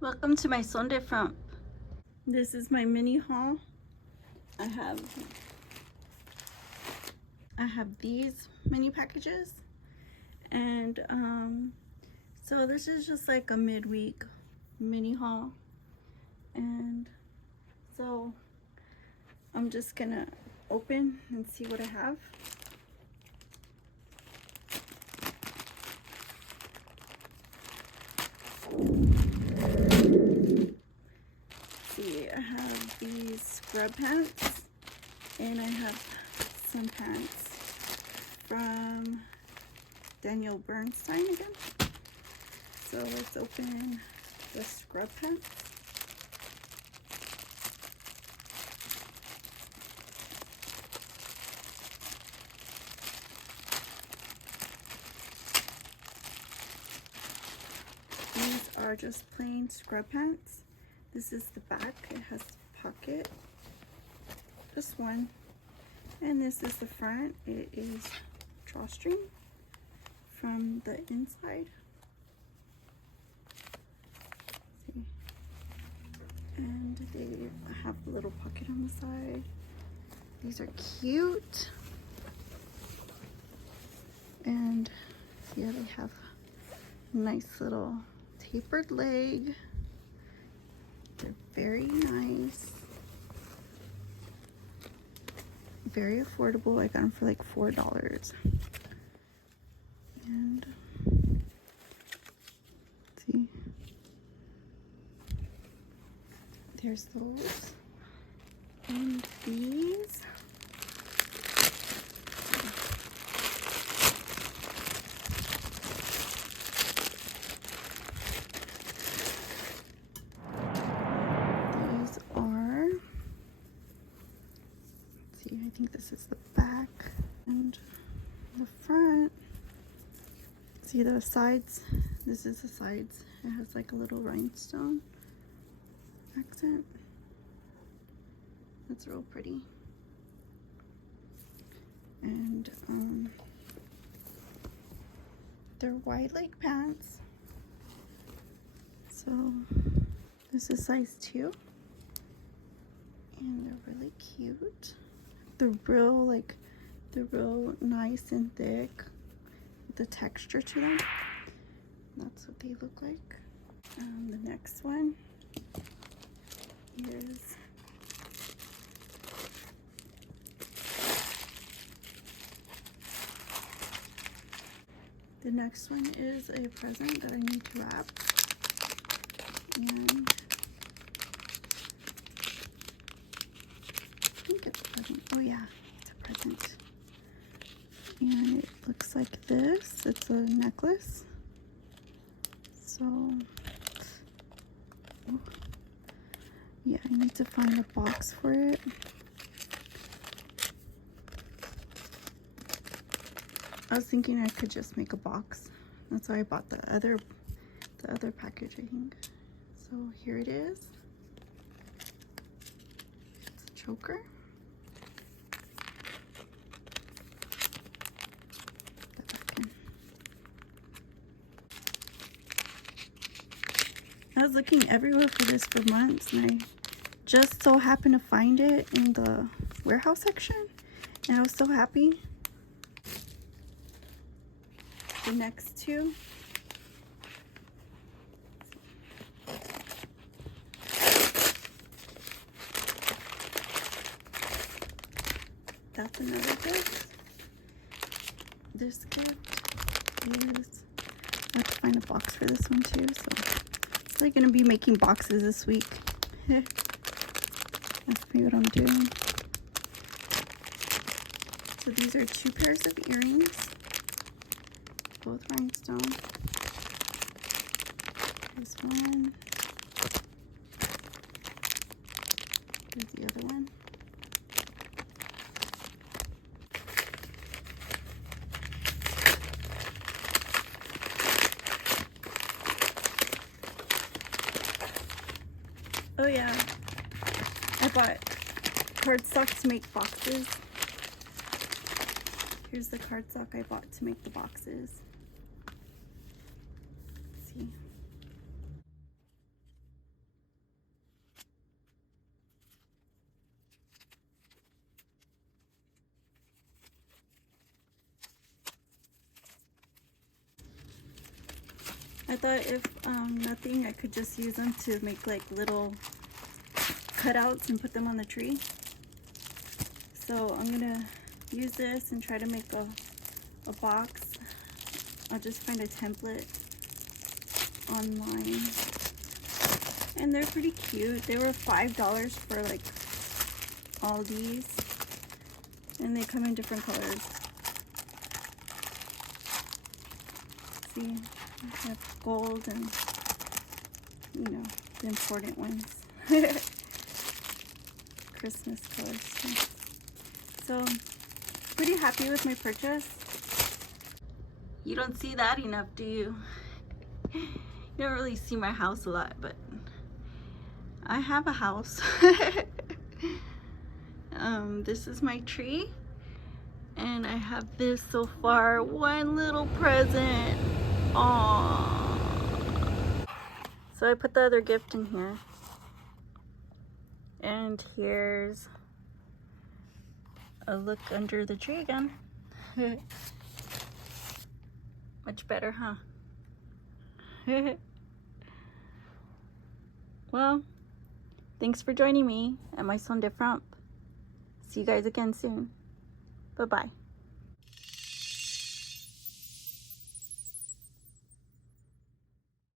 Welcome to my Sunday front. This is my mini haul. I have these mini packages, and so this is just like a midweek mini haul, and so I'm just gonna open and see what I have. See, I have these scrub pants, and I have some pants from Daniel Bernstein again. So let's open the scrub pants. These are just plain scrub pants. This is the back. It has a pocket. This one. And this is the front. It is drawstring from the inside. See. And they have a little pocket on the side. These are cute. And yeah, they have a nice little tapered leg. They're very nice. Very affordable. I got them for like $4. And see, there's those. And these. I think this is the back and the front. See the sides? This is the sides. It has like a little rhinestone accent. That's real pretty. And they're wide leg pants. So this is size 2. And they're really cute. They're real nice and thick with the texture to them. That's what they look like. The next one is a present that I need to wrap. And I think it's a present. Oh yeah, it's a present. And it looks like this. It's a necklace. So, oh, yeah, I need to find a box for it. I was thinking I could just make a box. That's why I bought the other package, I think. So here it is. It's a choker. I was looking everywhere for this for months, and I just so happened to find it in the warehouse section, and I was so happy. The next two. That's another gift. This gift is, I have to find a box for this one too, so it's like gonna be making boxes this week. That's pretty what I'm doing. So these are 2 pairs of earrings, both rhinestone. This one. Here's the other one. Oh yeah, I bought cardstock to make boxes. Here's the cardstock I bought to make the boxes. Let's see. thought if nothing, I could just use them to make like little cutouts and put them on the tree. So I'm gonna use this and try to make a box. I'll just find a template online. And they're pretty cute. They were $5 for like all these. And they come in different colors. See, I have gold and, you know, the important ones. Christmas colors. So, pretty happy with my purchase. You don't see that enough, do you? You don't really see my house a lot, but I have a house. This is my tree, and I have this so far. One little present. Aww. So I put the other gift in here. And here's a look under the tree again. Much better, huh? Well, thanks for joining me at my Son de Frump. See you guys again soon. Bye-bye.